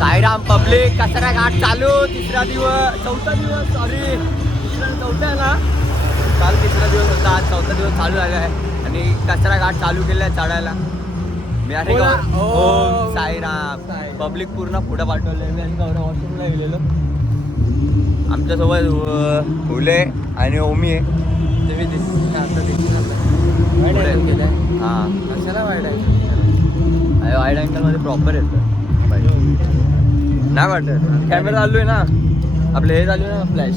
Sairam public कचरा घाट चालू. चौथा दिवस चौथा आहे ना. काल तिसरा दिवस होता, आज चौथा दिवस चालू झाला आहे आणि कचरा घाट चालू केला आहे चढायला. मी आहे साईराम. पब्लिक पूर्ण पुढे पाठवलेलं आणि वॉशरूमला गेलेलो. आमच्यासोबत फुले आणि ओमी आहे. तुम्ही हां कशाला वाईट आहे. वाईड अँगलमध्ये प्रॉपर येतं नाही वाटत. कॅमेरा चालू आहे ना आपलं, हे चालू आहे ना फ्लॅश.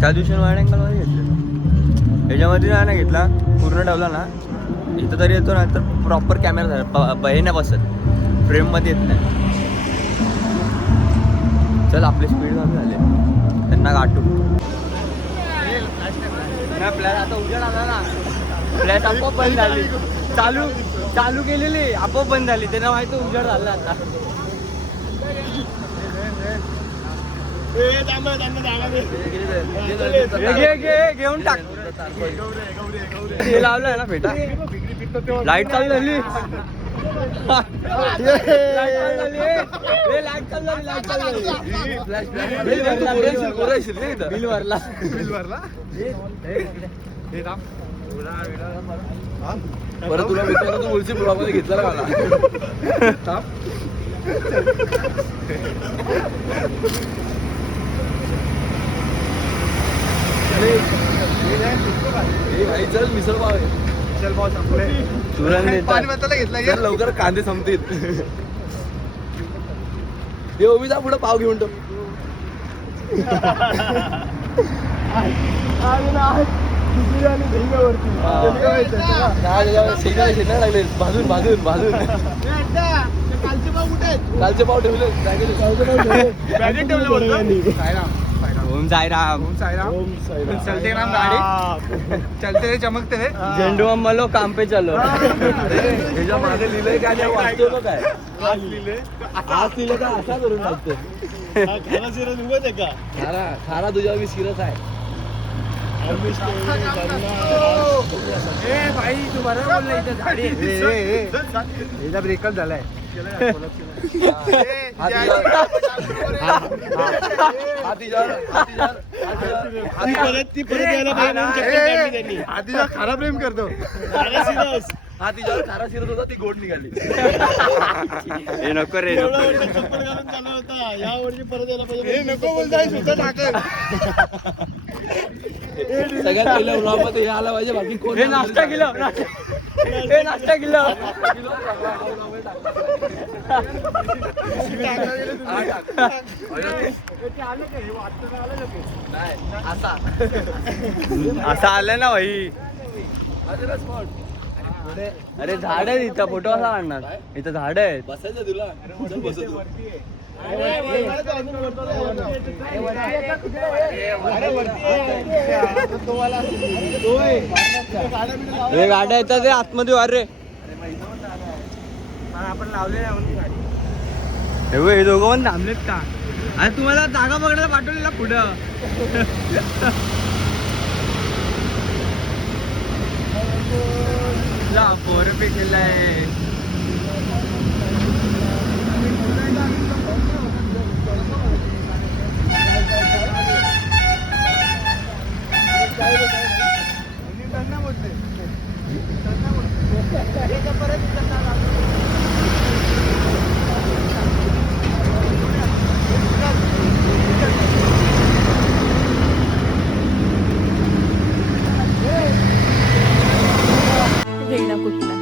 त्या दिवशी वाईड अँगलमध्ये घेतलं, ह्याच्यामध्ये नाही ना घेतला. पूर्ण ठेवला ना इथं तरी येतो ना, तर प्रॉपर कॅमेरा झाला हे नाही बसत, फ्रेममध्ये येत नाही. चल आपली स्पीड कमी झाली, त्यांना गाठू. फ्लॅश आता उजेड आला ना, फ्लॅश आपोआप बंद झाली. चालू केलेली आपोआप बंद झाली. त्यांना माहिती उजेड झाला आता. घेऊन टाक. हे लावलंय ना फेटा. लाईट चालू झाली. बिल भरला. बरं तुला विचारलं तू बोलशील ब्लॉगमध्ये घेतला मला. भाई चल मिसळ पाव आहे. मिसळ पाव संपले. घेतला लवकर कांदे संपतील. मी जा पुढे पाव घेऊन ठेव. लागले भाजून भाजून भाजून. कालचे पाव ठेवले. ओम साईराम. चलते नाम गाडी चलते रे चमकते रे. झेंडू मम्मा काम पे चलो. त्याच्या मागे लिहिलंय काय वाचतो का काय. आज लिहिलं का असा करून टाकतो. खारा तुझ्या मी शिरत आहे. भाई तू बरोबर बोलला. इथं झाडी याचा ब्रेकअप झालाय. खारा प्रेम करतो. हा तिच्यावर खारा शिरत होता, ती गोड निघाली. हे नको रे. या वर्षी परत यायला पाहिजे. नको बोलताय सुद्धा टाकत. सगळ्यात पहिल्या ब्लॉग मध्ये हे आला पाहिजे. बाकी कोण. हे नाश्ता केलं. हे नाश्ता केलं. असा आलं ना भाई. अरे झाड आहे इथं. फोटो कसा काढणार. इथं झाड आहेत. बसायचं तुला. हे गाड्या येतात रे आतमध्ये. अरे आपण लावले हे दोघं पण थांबलेत का. अरे तुम्हाला जागा बघायला पाठवलेला पुढं. ₹4 केलाय. कुठला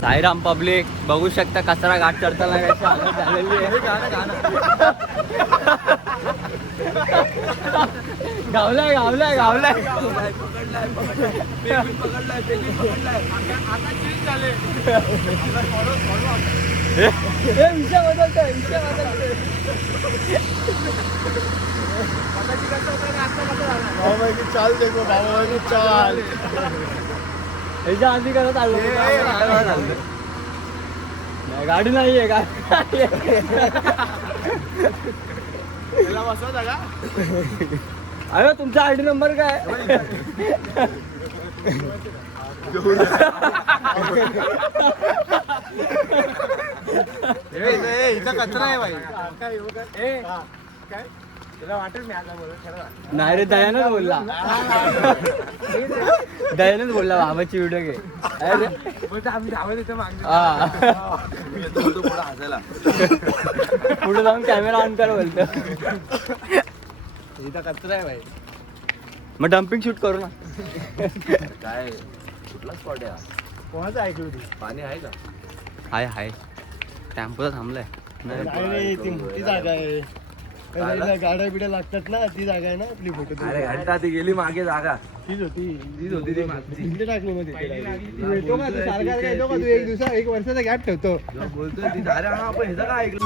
साईराम पब्लिक बघू शकता कचरा घाट चढताना कशी हालत झालेली आहे. गावलाय गावलाय गावलाय. विषय बदलतोय चाल देखो भाऊ चाल याच्या आधी कसं चाललं गाडी नाहीये गाडी अरे तुमचा आयडी नंबर काय इथं कचरा आहे बाई नाही रे दयानच बोलला दयानच बोलला बाबाची व्हिडिओ घे पुढे जाऊन कॅमेरा ऑन कर बोलतो इथं कचरा आहे बाई मग डम्पिंग शूट करू ना काय कुठला स्पॉट आहे कोणाचं ऐकू पाणी आहे का हाय टेम्पोचा थांबलाय नाही ती मोठी जागा आहे गाड्या बिड्या लागतात ना ती जागा आहे ना आपली फोटो अरे घंटा ती गेली मागे जागा तीच होती ती मागची टाकली मध्ये येतो का तू सारखा येतो का तू एक वर्षाचा गॅप ठेवतो बोलतोय ती अरे हा आपण ह्याचं काय ऐकलं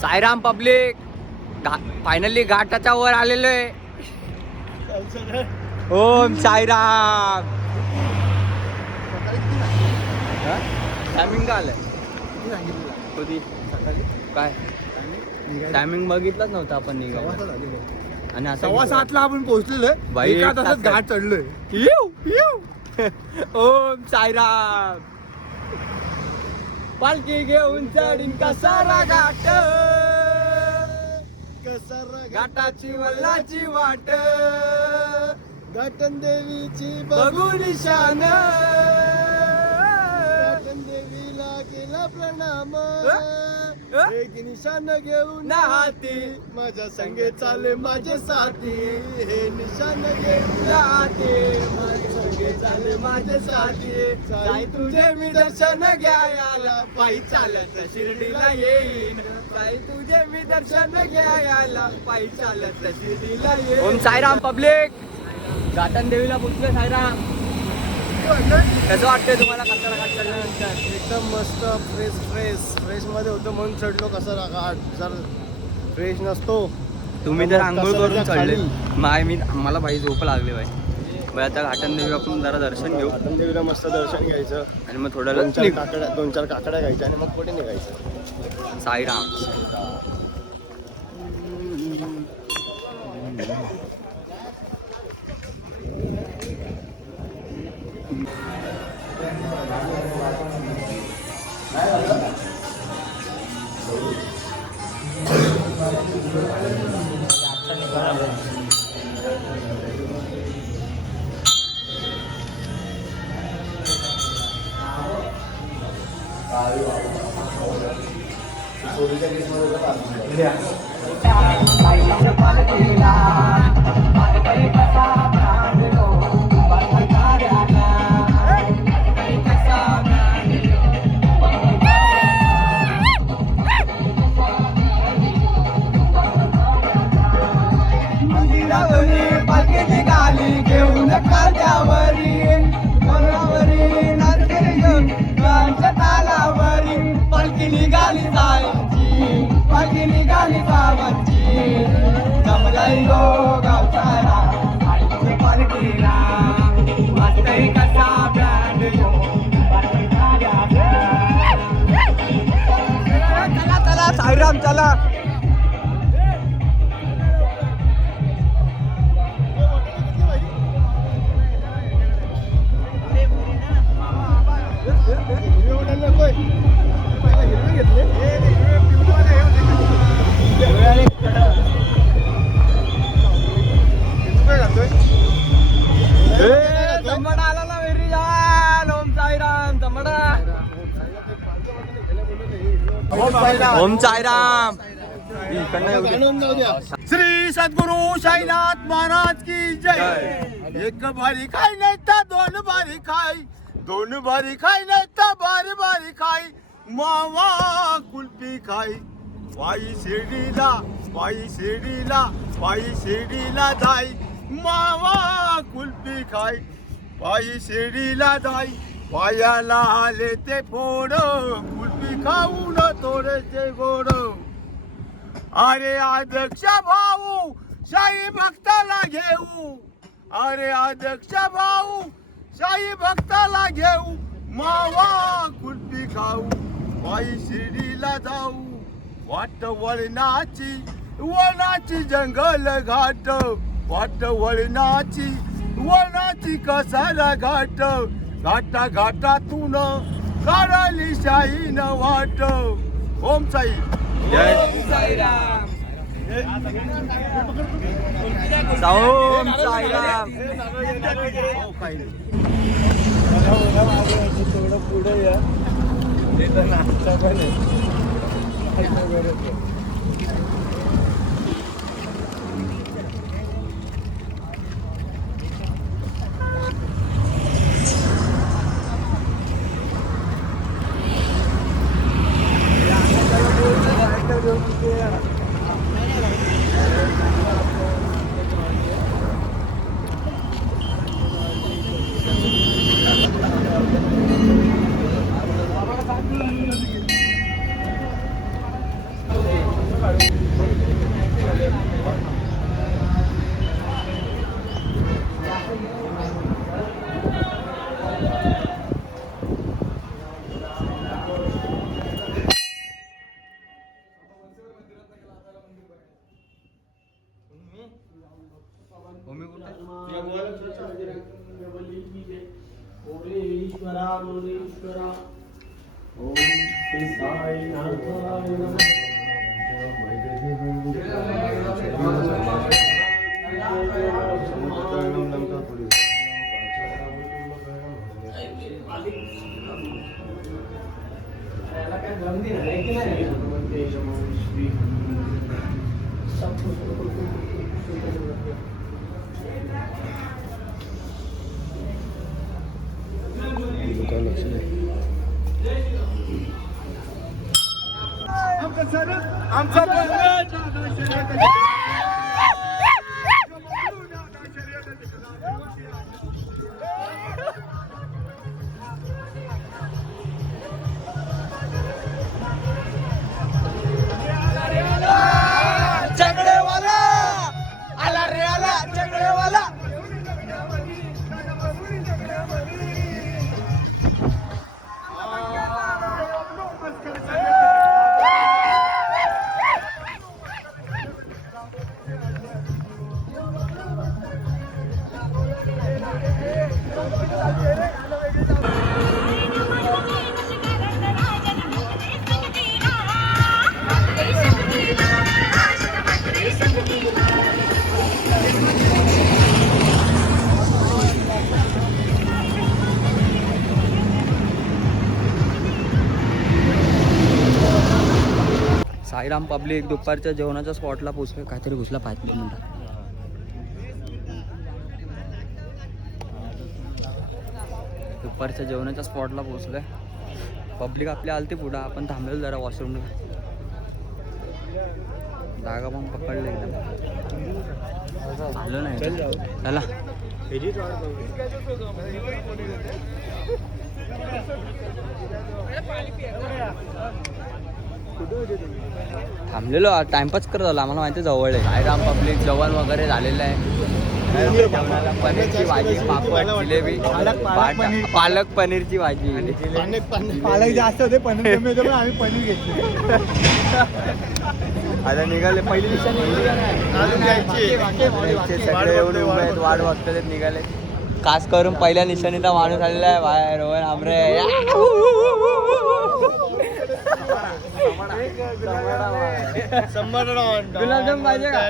साईराम पब्लिक फायनली घाटाच्या वर आलेलो आहे ओम साईराम टायमिंग काय आलंय कधी काय टायमिंग बघितलंच नव्हतं आपण निघायला आणि आता 7:15 आपण पोहोचलेलो बाई, एका एक तासात तासात. घाट चढलोय ओम साईराम पालखी घेऊन चढीन कसारा घाट घाटाची वल्लाची वाट घाटन देवीची बघू निशान घाटन देवीला केला प्रणाम एक निशान घेऊन हाती माझ्या संगे चाले माझे साथी हे निशान घेऊन हाती माझ्या संगे चाले माझे साथी जाई तुझे मी दर्शन घ्यायला पायी चालत शिर्डीला येईन जाई तुझे मी दर्शन घ्यायला पायी चालत शिर्डीला येईन ओम साईराम पब्लिक घाटन देवीला पोचले साईराम कसं वाटतंय तुम्हाला कचरा घाट चढल्यानंतर एकदम मस्त फ्रेश मध्ये होतं म्हणून चढलो कसा घाट जर फ्रेश नसतो तुम्ही तर आंघोळ करून चढले मला भाई झोप लागली भाई बरं आता घाटन देवी आपण जरा दर्शन घेऊ घाटन देवीला मस्त दर्शन घ्यायचं आणि मग थोड्या 2-4 काकड्या घ्यायच्या आणि मग पुढे निघायचं साईराम साईराम चला तंबडा आला ना वेरी जाल ओम साईराम तंबडा ओम साईराम श्री सद्गुरु साईनाथ महाराज की जय एक बारी खाय नाही तर 2 बारी खाय 2 बारी खाय नाही तर बारी बारी खाई मावा कुल्फी खाई पायी शिर्डीला पायी शिर्डीला पायी शिर्डीला जाई मावा कुल्फी खाई पायी शिर्डीला जाई पायाला आले ते फोड कुल्फी खाऊन थोडेसे गोड अरे अध्यक्ष भाऊ शाही भक्ताला घेऊ अरे अध्यक्ष भाऊ शाही भक्ताला घेऊ मावा कुल्फी खाऊ पायी शिर्डीला जाऊ वाट वळणाची जंगल घाट वाट वळणाची कसारा घाट घाटा घाटातून काढली शाहीन वाट ओम साई जय साईराम ओम साईराम थोडं पुढे या नाश्ता पण आहे आमचा चकडेवाला आला रे आला चकडेवाला साईराम पब्लिक दुपारच्या जेवणाच्या स्पॉटला पोचलोय. काहीतरी घुसला 5 मिनिटात. दुपारच्या जेवणाच्या स्पॉटला पोचलोय. पब्लिक आपली आलती पुढं, आपण थांबलेलो जरा वॉशरूमला. जागा पण पकडले एकदम. आलो नाही चला. थांबलेलो टाइमपास करत आलो. आम्हाला माहिती जवळ आहे. साईराम पब्लिक जेवण वगैरे झालेलं आहे. पनीरची भाजी, पापड, जिलेबी, पालक पनीरची भाजी. पालक जास्त होते, पनीर कमी होते, पण आम्ही पनीर घेतले. आता निघाले. पहिली दिवशी सगळे येऊन उभे आहेत, वाट बघतात, निघाले. खास करून पहिल्या निशाणीचा माणूस आलेला आहे बाहेर. रोहन आमरे. गुलाबजाम पाहिजे का?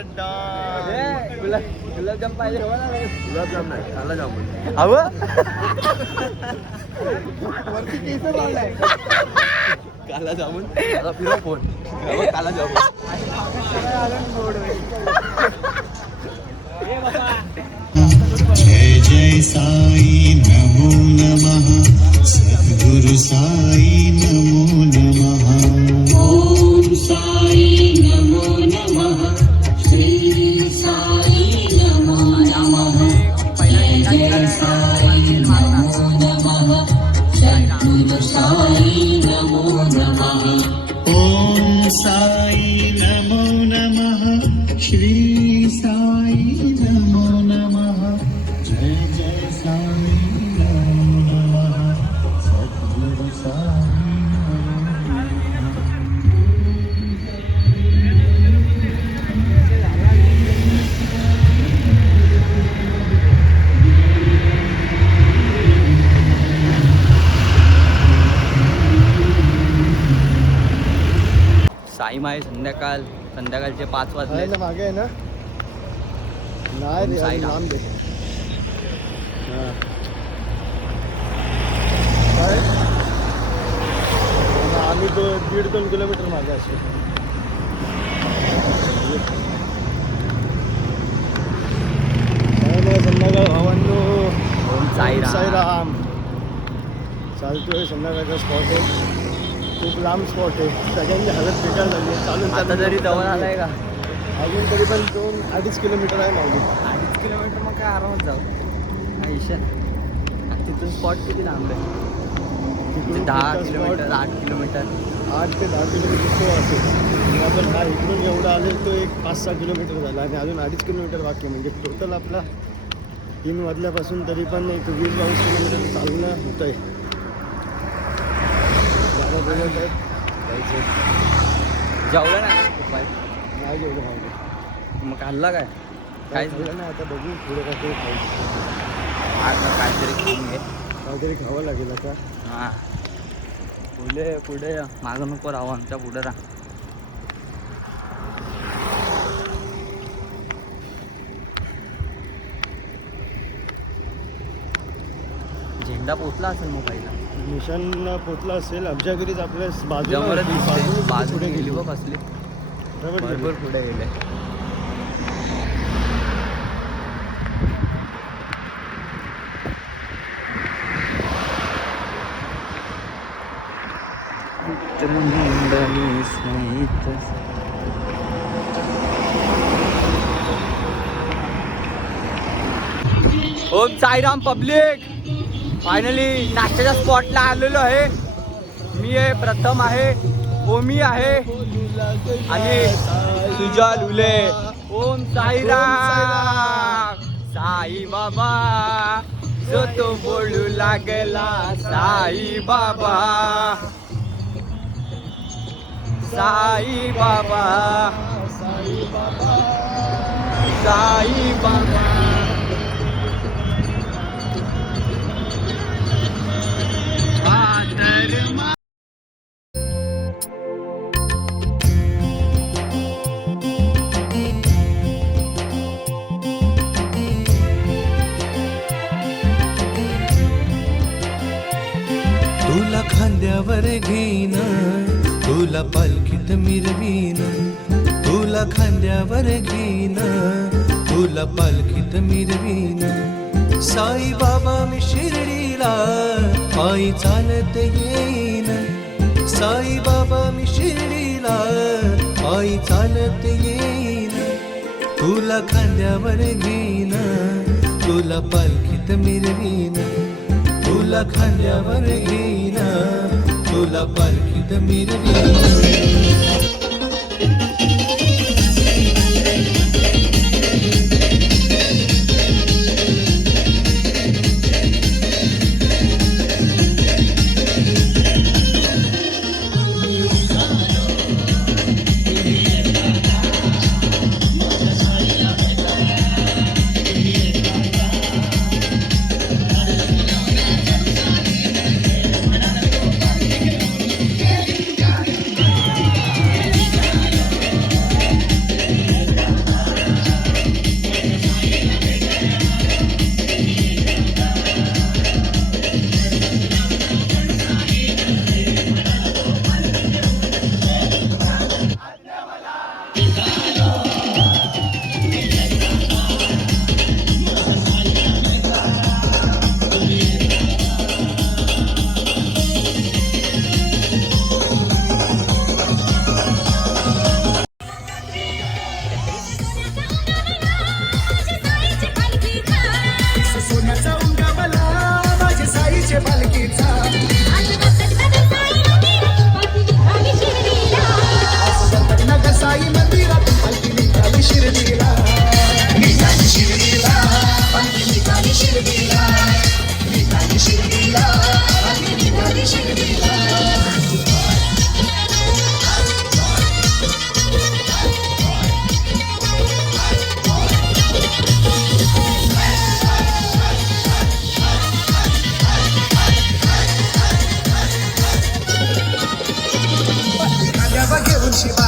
गुलाबजाम पाहिजे. गुलाबजाम नाही, काला जामुन. हवं वरती केस लावलाय. काला जामुन. आता फिरव फोन. काला जामुन. जय जय साई नमो नमः सद्गुरु साई. साई नमो नमः ॐ साई नमो नमः श्री साई नमो नमः जय जय साई नमो नमः सद्गुरु साई टाईम आहे संध्याकाळचे 5 वाजले. आहे ना मागे आहे ना नाही रे साई अजून राम. लांब दे हा. काय आम्ही 1.5-2 किलोमीटर मागे असतो. काय नाही संध्याकाळ भावांनो. ओम साईराम. साईराम चालतोय संध्याकाळचा स्पॉट आहे. खूप लांब स्पॉट आहे. सगळ्यांची हालत बेकार झाली आहे. चालून आता जरी जवळ आलाय का अजून तरी पण 2-2.5 किलोमीटर आहे माऊली. 2.5 किलोमीटर मग काय आरामात जाऊ. आयुष्य तिथून स्पॉट किती लांब आहे? तिकडून 10 पुढचा किलोमीटर spot 8 किलोमीटर 8 ते 10 किलोमीटर तो असेल. आणि आपण हा इकडून एवढा आले तो एक 5-6 किलोमीटर झाला आणि अजून 2.5 किलोमीटर बाकी आहे. म्हणजे टोटल आपला 3 वाजल्यापासून तरी पण एक 20-22 किलोमीटर चालणं होतं आहे. जेवलं ना नाही जेवढं खाऊ मग खाल्ला काय काय खाल्लं ना. आता बघू पुढे काहीतरी खाऊ. आता काहीतरी खाऊन घे. काहीतरी खावं लागेल आता. हां पुढे पुढे मागं नको राहू आमच्या पुढे राहा. झेंडा पोचला असेल मग पहिला मिशन पोचला असेल. आमच्या घरीच आपल्या जवळच दिसते. बाजूने गेली बघ असली बरोबर भरपूर पुढे गेले. ओम साईराम पब्लिक. फायनली नाश्त्याच्या स्पॉटला आलेलो आहे. मी आहे, प्रथम आहे, ओमी आहे आणि सुजल उले. ओम साईराम. साई बाबा जो तो बोलू लागला साई बाबा. साई बाबा साई बाबा. तुला खांद्यावर घेईन तुला पालखीत मिरवीन. तुला खांद्यावर घेईन तुला पालखीत मिरवीन. साई बाबा मी शिर्डीला पायी चालत येईन. साई बाबा मी शिर्डीला पायी चालत येईन. तुला खांद्यावर घेईन तुला पालखीत मिरवीन. तुला खांद्यावर घेईन तुला पालखीत मिरवीन.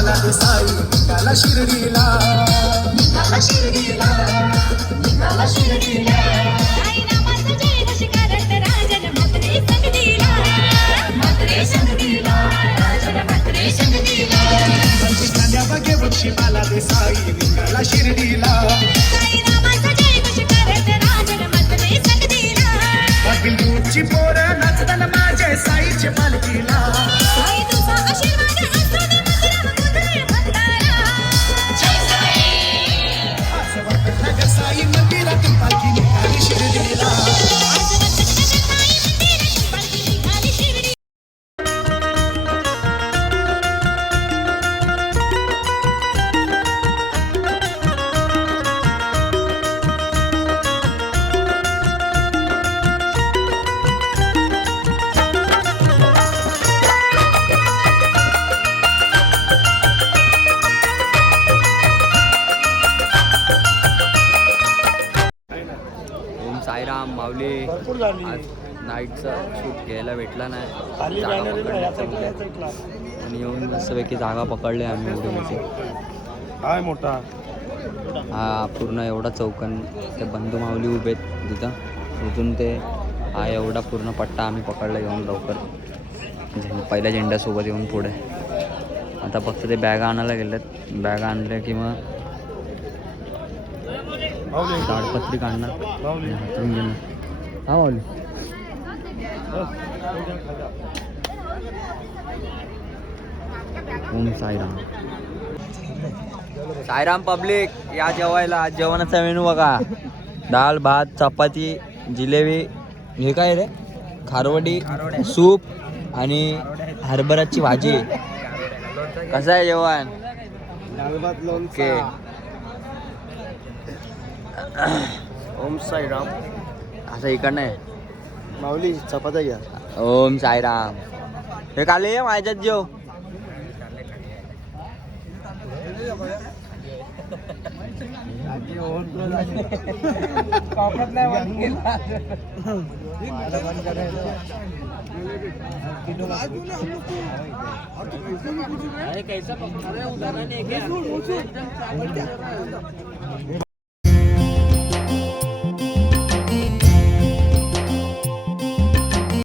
बाला देसाई निघाला शिर्डीला. साईनामाचं जय घोष करत राजन म्हात्रे संग दिला. खांद्या बघे वृक्षी बाला देसाई निघाला शिर्डीला. साईनामाचं जय घोष करत राजन म्हात्रे संग दिला. बिंदूची पोरं नाचताना माझ्या साईच्या पालखीला. साई तुझा आशीर्वाद असू दे मंदिरात उतरे भंडारा. जय साई. असं वाटत नगर साई मंदिरातून पालखी निघाली शिर्डीला. आज वाटत नगर साई मंदिरातून पालखी निघाली शिर्डी. ओम साईराम माऊली. भरपूर झाली. आज नाईटचा शूट घ्यायला भेटला नाही. खाली जागा बॅनर आहे ना, पकडण्यात याचा जमलंय. याचा क्लास आणि येऊन मस्तपैकी जागा पकडली आम्ही उडवण्याची. काय मोठा. हा पूर्ण एवढा चौकन ते बंधू माऊली उभे आहेत तिथं. तिथून ते हा एवढा पूर्ण पट्टा आम्ही पकडला येऊन लवकर. पहिल्या झेंड्यासोबत येऊन पुढे. आता फक्त ते बॅगा आणायला गेलेत. बॅगा आणल्या की मग ताडपत्री काढणार आणि हातून घेणार. हा माऊली. ओम साईराम. साईराम पब्लिक या जेवायला. आज जेवणाचा मेनू बघा. डाळ भात चपाती जिलेबी. हे काय रे? खारवडी सूप आणि हरभऱ्याची भाजी. कसं आहे जेवण? ओके. ओम साईराम. असं इकडनं आहे. माऊली चपात्या घ्या. ओम साईराम. हे काले माझ्यात जेव.